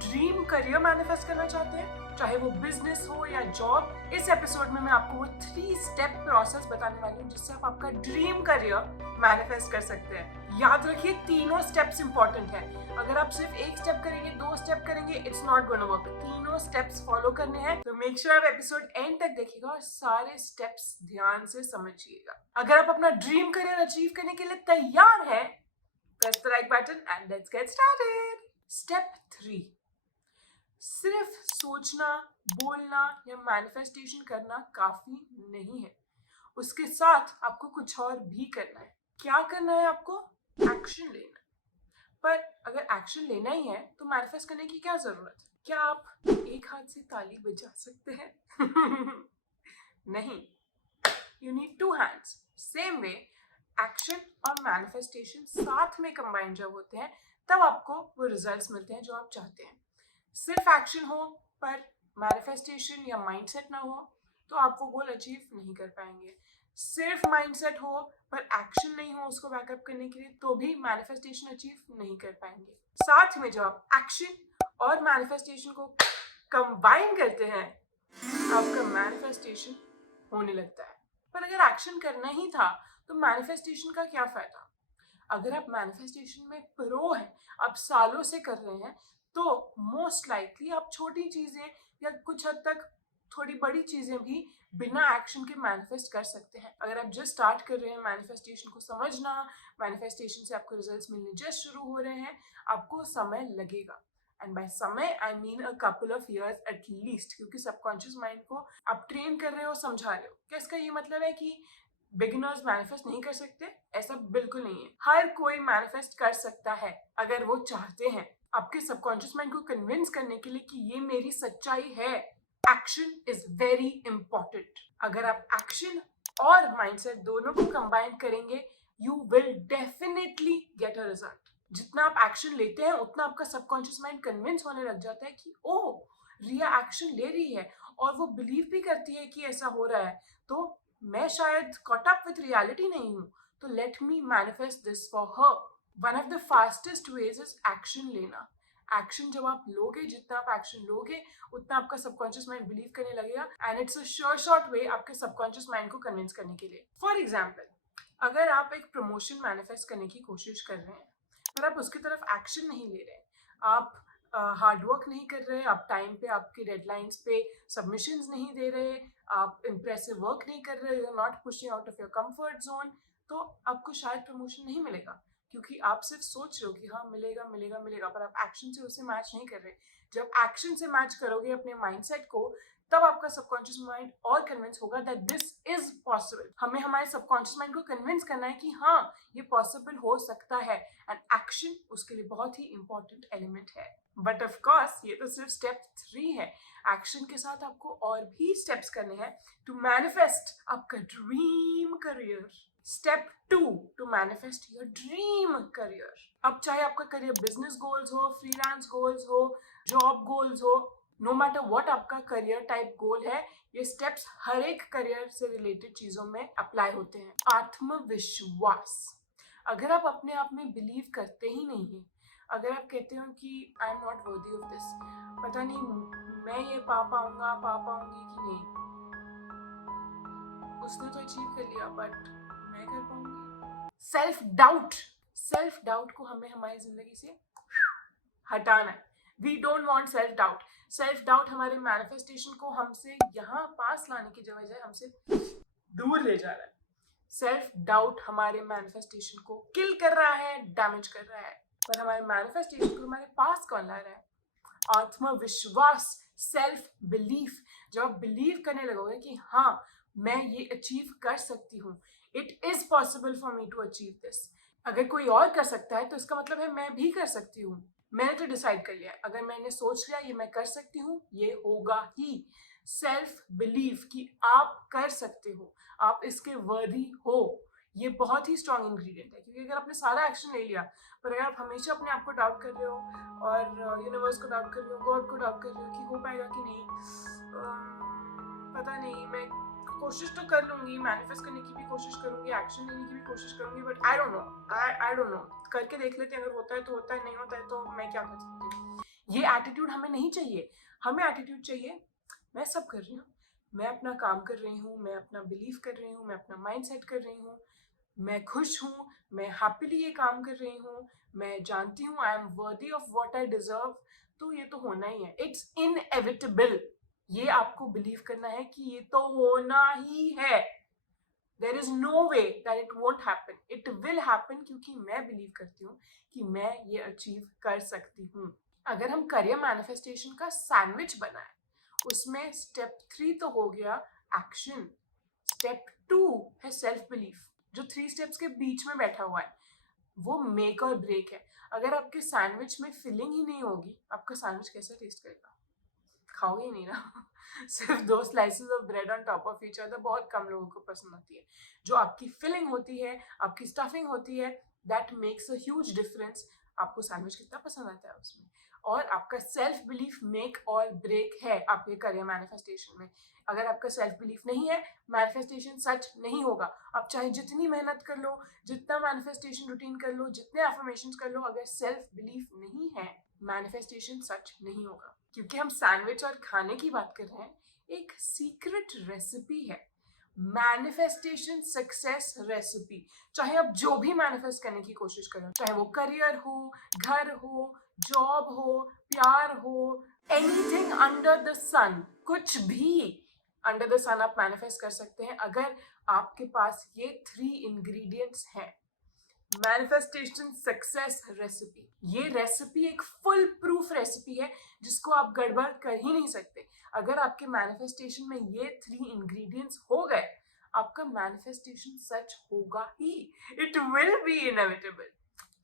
Dream career manifest करना चाहते हैं, चाहे वो बिजनेस हो या जॉब, इस एपिसोड में मैं आपको वो 3 स्टेप प्रोसेस बताने वाली हूँ जिससे आप आपका ड्रीम करियर मैनिफेस्ट कर सकते हैं। याद रखिए तीनों स्टेप्स इंपॉर्टेंट है। अगर आप सिर्फ एक स्टेप करेंगे, 2 स्टेप करेंगे, इट्स नॉट गोना वर्क। तीनों स्टेप्स फॉलो करने हैं, तो मेक श्योर आप एपिसोड एंड तक देखिएगा और सारे स्टेप्स ध्यान से समझिएगा। अगर आप अपना ड्रीम करियर अचीव करने के लिए तैयार हैं, press the like button and let's get started. Step 3. सिर्फ सोचना, बोलना या मैनिफेस्टेशन करना काफी नहीं है, उसके साथ आपको कुछ और भी करना है। क्या करना है आपको? एक्शन लेना। पर अगर एक्शन लेना ही है तो मैनिफेस्ट करने की क्या जरूरत है? क्या आप एक हाथ से ताली बजा सकते हैं? नहीं, you need 2 hands. Same way action और मैनिफेस्टेशन साथ में कंबाइन जब होते हैं तब आपको वो रिजल्ट्स मिलते हैं जो आप चाहते हैं। सिर्फ एक्शन हो पर मैनिफेस्टेशन या माइंडसेट ना हो तो आप वो गोल अचीव नहीं कर पाएंगे। सिर्फ माइंडसेट हो पर एक्शन नहीं हो उसको बैकअप करने के लिए तो भी मैनिफेस्टेशन अचीव नहीं कर पाएंगे। साथ में जब आप एक्शन और मैनिफेस्टेशन को कंबाइन करते हैं आपका मैनिफेस्टेशन होने लगता है। पर अगर एक्शन करना ही था तो मैनिफेस्टेशन का क्या फायदा? अगर आप मैनिफेस्टेशन में प्रो हैं, आप सालों से कर रहे हैं, तो मोस्ट लाइकली आप छोटी चीजें या कुछ हद तक थोड़ी बड़ी चीजें भी बिना एक्शन के मैनिफेस्ट कर सकते हैं। अगर आप जस्ट स्टार्ट कर रहे हैं मैनिफेस्टेशन को समझना, मैनिफेस्टेशन से आपको रिजल्ट्स मिलने जस्ट शुरू हो रहे हैं, आपको समय लगेगा। एंड बाय समय I mean a couple of years at least, क्योंकि सबकॉन्शियस माइंड को आप ट्रेन कर रहे हो, समझा रहे हो। क्या इसका ये मतलब है कि बिगिनर्स मैनिफेस्ट नहीं कर सकते? ऐसा बिल्कुल नहीं है। हर कोई मैनिफेस्ट कर सकता है अगर वो चाहते हैं। आपके सबकॉन्शियस माइंड को कन्विंस करने के लिए कि ये मेरी सच्चाई है, एक्शन इज वेरी इंपॉर्टेंट। अगर आप एक्शन और माइंडसेट दोनों को कंबाइन करेंगे, you will definitely get a result. जितना आप एक्शन लेते हैं उतना आपका सबकॉन्शियस माइंड कन्विंस होने लग जाता है कि ओह, रिया एक्शन ले रही है और वो बिलीव भी करती है कि ऐसा हो रहा है, तो मैं शायद कॉट अप विथ रियलिटी नहीं हूँ, तो let me manifest this for her. One of the fastest ways is action लेना। एक्शन जब आप लोगे, जितना आप एक्शन लोगे उतना आपका सबकॉन्शियस माइंड बिलीव करने लगेगा and it's a sure short way आपके सबकॉन्शियस माइंड को कन्विंस करने के लिए। फॉर एग्जाम्पल, अगर आप एक प्रमोशन मैनिफेस्ट करने की कोशिश कर रहे हैं पर आप उसकी तरफ एक्शन नहीं ले रहे, आप हार्ड वर्क नहीं कर रहे, आप टाइम पे आपके डेडलाइंस पे सबमिशंस नहीं दे रहे, आप इम्प्रेसिव वर्क नहीं कर रहे, you are not pushing out of your comfort zone, तो आपको शायद प्रमोशन नहीं मिलेगा। क्योंकि आप सिर्फ सोच रहे हो कि हाँ मिलेगा मिलेगा मिलेगा, पर आप एक्शन से उसे मैच नहीं कर रहे। जब एक्शन से मैच करोगे अपने माइंडसेट को, तब आपका सबकॉन्शियस माइंड और कन्विंस होगा दैट दिस इज पॉसिबल। हमें हमारे सबकॉन्शियस माइंड को कन्विंस करना है कि हाँ ये पॉसिबल हो सकता है, एंड एक्शन उसके लिए बहुत ही इंपॉर्टेंट एलिमेंट है। बट ऑफ कोर्स ये तो सिर्फ स्टेप 3 है। एक्शन के साथ आपको और भी स्टेप्स करने हैं टू मैनिफेस्ट आपका dream career. Step 2, to manifest your dream career. अब चाहे आपका करियर बिजनेस गोल्स हो, फ्रीलांस गोल्स हो, जॉब गोल्स हो, नो मैटर व्हाट आपका करियर टाइप गोल है, ये स्टेप्स हर एक करियर से रिलेटेड चीजों में अप्लाई होते हैं। आत्मविश्वास। अगर आप अपने आप में बिलीव करते ही नहीं है, अगर आप कहते हो कि I am not worthy of this, पता नहीं मैं ये पा पाऊंगी कि नहीं, उसने तो अचीव कर लिया बट मैं कर पाऊंगी। सेल्फ डाउट को हमें हमारी जिंदगी से हटाना है। We don't want self doubt. Self doubt हमारे मैनिफेस्टेशन को हमसे यहाँ पास लाने की बजाय हमसे दूर ले जा रहा है। सेल्फ डाउट हमारे मैनिफेस्टेशन को किल कर रहा है, डैमेज कर रहा है, पर हमारे मैनिफेस्टेशन को हमारे पास कौन ला रहा है? आत्मविश्वास, सेल्फ बिलीफ। जब आप बिलीव करने लगोगे कि हाँ मैं ये अचीव कर सकती हूँ, it is possible for me to achieve this. अगर कोई और कर सकता है तो इसका मतलब है मैं भी कर सकती हूँ। मैंने तो डिसाइड कर लिया है, अगर मैंने सोच लिया ये मैं कर सकती हूँ, ये होगा ही। सेल्फ बिलीफ कि आप कर सकते हो, आप इसके वर्दी हो, ये बहुत ही स्ट्रॉन्ग इंग्रेडिएंट है। क्योंकि अगर आपने सारा एक्शन ले लिया पर अगर आप हमेशा अपने आप को डाउट कर रहे हो और यूनिवर्स को डाउट कर रहे हो, गॉड को डाउट कर रहे हो कि हो पाएगा कि नहीं, पता नहीं, मैं कोशिश तो कर लूंगी, मैनिफेस्ट करने की भी कोशिश करूंगी, एक्शन लेने की भी कोशिश करूंगी, बट आई डोंट नो, करके देख लेते हैं, अगर होता है तो होता है, नहीं होता है तो मैं क्या कर सकती हूँ। ये एटीट्यूड हमें नहीं चाहिए। हमें एटीट्यूड चाहिए, मैं सब कर रही हूँ, मैं अपना काम कर रही हूँ, मैं अपना बिलीव कर रही हूँ, मैं अपना माइंड सेट कर रही हूँ, मैं खुश हूँ, मैं हैप्पीली ये काम कर रही हूँ, मैं जानती हूँ I am worthy of what I deserve, तो ये तो होना ही है, इट्स इनएविटेबल। ये आपको बिलीव करना है कि ये तो होना ही है। There is no way that it won't happen, it will happen, क्योंकि मैं बिलीव करती हूँ कि मैं ये अचीव कर सकती हूँ। अगर हम करियर मैनिफेस्टेशन का सैंडविच बनाए, उसमें स्टेप 3 तो हो गया एक्शन, स्टेप 2 है सेल्फ बिलीफ, जो 3 स्टेप्स के बीच में बैठा हुआ है, वो मेक और ब्रेक है। अगर आपके सैंडविच में फिलिंग ही नहीं होगी, आपका सैंडविच कैसे टेस्ट करेगा? खाओगे ही नहीं ना। सिर्फ 2 slices of bread on top of each other बहुत कम लोगों को पसंद आती है। जो आपकी फिलिंग होती है, आपकी स्टफिंग होती है, that makes a huge difference. आपको सैंडविच कितना पसंद आता है उसमें। और आपका सेल्फ बिलीफ मेक और ब्रेक है आपके करियर मैनिफेस्टेशन में। अगर आपका सेल्फ बिलीफ नहीं है, मैनिफेस्टेशन सच नहीं होगा। आप चाहे जितनी मेहनत कर लो, जितना मैनिफेस्टेशन रूटीन कर लो, जितने अफर्मेशंस कर लो, अगर सेल्फ बिलीफ नहीं है, मैनिफेस्टेशन सच नहीं होगा। क्योंकि हम सैंडविच और खाने की बात कर रहे हैं, एक सीक्रेट रेसिपी है, मैनिफेस्टेशन सक्सेस रेसिपी। चाहे आप जो भी मैनिफेस्ट करने की कोशिश करें, चाहे वो करियर हो, घर हो, जॉब हो, प्यार हो, एनीथिंग अंडर द सन, कुछ भी अंडर द सन आप मैनिफेस्ट कर सकते हैं अगर आपके पास ये 3 इंग्रेडिएंट्स हैं। मैनिफेस्टेशन सक्सेस रेसिपी, ये रेसिपी एक फुल प्रूफ रेसिपी है जिसको आप गड़बड़ कर ही नहीं सकते। अगर आपके मैनिफेस्टेशन में ये 3 इंग्रेडिएंट्स हो गए, आपका मैनिफेस्टेशन सच होगा ही, इट विल बी इनएविटेबल।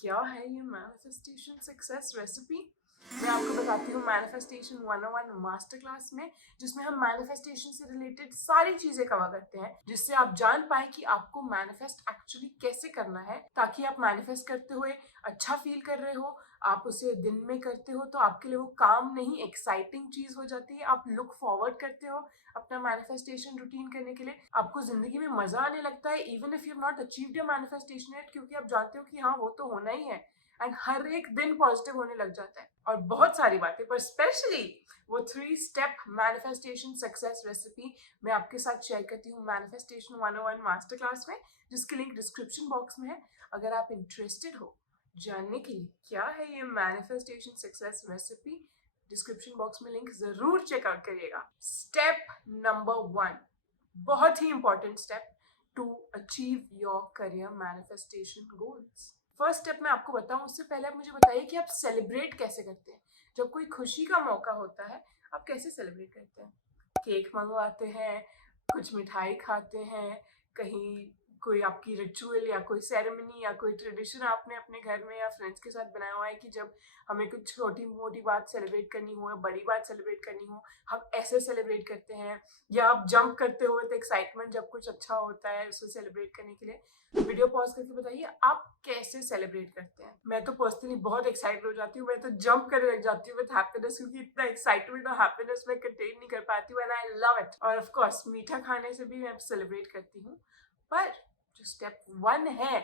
क्या है ये मैनिफेस्टेशन सक्सेस रेसिपी? मैं आपको बताती हूँ मैनिफेस्टेशन 101 मास्टर क्लास में, जिसमें हम मैनिफेस्टेशन से रिलेटेड सारी चीजें कवर करते हैं, जिससे आप जान पाए कि आपको मैनिफेस्ट एक्चुअली कैसे करना है, ताकि आप मैनिफेस्ट करते हुए अच्छा फील कर रहे हो, आप उसे दिन में करते हो तो आपके लिए वो काम नहीं एक्साइटिंग चीज हो जाती है, आप लुक फॉरवर्ड करते हो अपना मैनिफेस्टेशन रूटीन करने के लिए, आपको जिंदगी में मजा आने लगता है even if you have not achieved your manifestation yet, क्योंकि आप जानते हो कि हाँ वो तो होना ही है, एंड हर एक दिन पॉजिटिव होने लग जाता है। और बहुत सारी बातें, पर स्पेशली वो 3 स्टेप मैनिफेस्टेशन सक्सेस रेसिपी मैं आपके साथ शेयर करती हूँ मैनिफेस्टेशन 101 मास्टर क्लास में, जिसकी लिंक डिस्क्रिप्शन बॉक्स में है। अगर आप इंटरेस्टेड हो जानने के लिए क्या है ये manifestation success recipe, description box में लिंक जरूर चेकआउट करिएगा। स्टेप नंबर 1, बहुत ही important step to achieve your career manifestation goals. First step मैं आपको बताऊं उससे पहले आप मुझे बताइए कि आप सेलिब्रेट कैसे करते हैं। जब कोई खुशी का मौका होता है, आप कैसे सेलिब्रेट करते हैं? केक मंगवाते हैं, कुछ मिठाई खाते हैं, कहीं कोई आपकी रिचुअल या कोई सेरेमनी या कोई ट्रेडिशन आपने अपने घर में या फ्रेंड्स के साथ बनाया हुआ है कि जब हमें कुछ छोटी मोटी बात सेलिब्रेट करनी हो या बड़ी बात सेलिब्रेट करनी हो, हम ऐसे सेलिब्रेट करते हैं। या आप जंप करते हो तो एक्साइटमेंट जब कुछ अच्छा होता है उसे सेलिब्रेट करने के लिए। वीडियो पॉज करके बताइए आप कैसे सेलिब्रेट करते हैं। मैं तो पर्सनली बहुत एक्साइटेड हो जाती हूँ, मैं तो जंप करने लग जाती हूँ विद हैप्पीनेस, क्योंकि इतना एक्साइटमेंट और हैप्पीनेस मैं कंटेन नहीं कर पाती हूँ एंड आई लव इट। और ऑफ कोर्स मीठा खाने से भी मैं सेलिब्रेट करती हूँ, पर जो स्टेप 1 है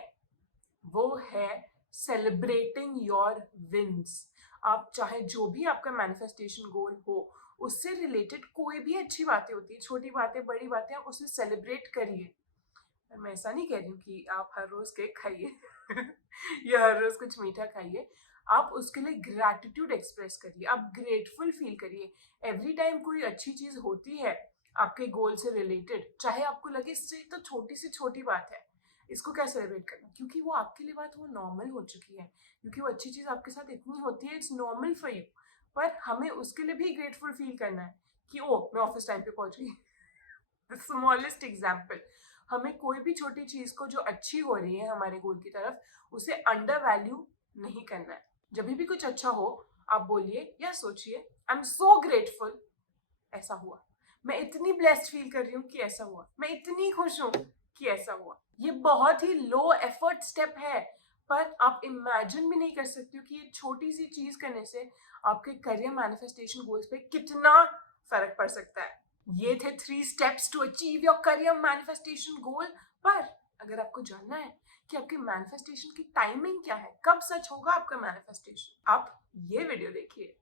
वो है सेलिब्रेटिंग योर विंस। आप चाहे जो भी आपका मैनिफेस्टेशन गोल हो, उससे रिलेटेड कोई भी अच्छी बातें होती है, छोटी बातें बड़ी बातें, आप उसे सेलिब्रेट करिए। मैं ऐसा नहीं कह रही हूँ कि आप हर रोज केक खाइए या हर रोज कुछ मीठा खाइए, आप उसके लिए ग्रैटिट्यूड एक्सप्रेस करिए, आप ग्रेटफुल फील करिए। एवरी टाइम कोई अच्छी चीज होती है आपके गोल से रिलेटेड, चाहे आपको लगे इससे तो छोटी सी छोटी बात है, इसको क्या सेलिब्रेट करना, क्योंकि वो आपके लिए बात वो नॉर्मल हो चुकी है, क्योंकि वो अच्छी चीज आपके साथ इतनी होती है, इट्स नॉर्मल फॉर यू। पर हमें उसके लिए भी ग्रेटफुल फील करना है कि ओ मैं ऑफिस टाइम पे पहुंच गई। स्मॉलेस्ट एग्जाम्पल, हमें कोई भी छोटी चीज को जो अच्छी हो रही है हमारे गोल की तरफ, उसे अंडर वैल्यू नहीं करना है। जब भी कुछ अच्छा हो, आप बोलिए या सोचिए आई एम सो ग्रेटफुल ऐसा हुआ, मैं इतनी ब्लेस्ड फील कर रही हूँ कि ऐसा हुआ, मैं इतनी खुश हूँ कि ऐसा हुआ। ये बहुत ही लो एफर्ट स्टेप है, पर आप इमेजिन भी नहीं कर सकते हो कि ये छोटी सी चीज करने से आपके करियर मैनिफेस्टेशन गोल्स पे कितना फर्क पड़ सकता है। ये थे 3 steps to achieve your career manifestation goal. पर अगर आपको जानना है कि आपके मैनिफेस्टेशन की टाइमिंग क्या है, कब सच होगा आपका मैनिफेस्टेशन, आप ये वीडियो देखिए।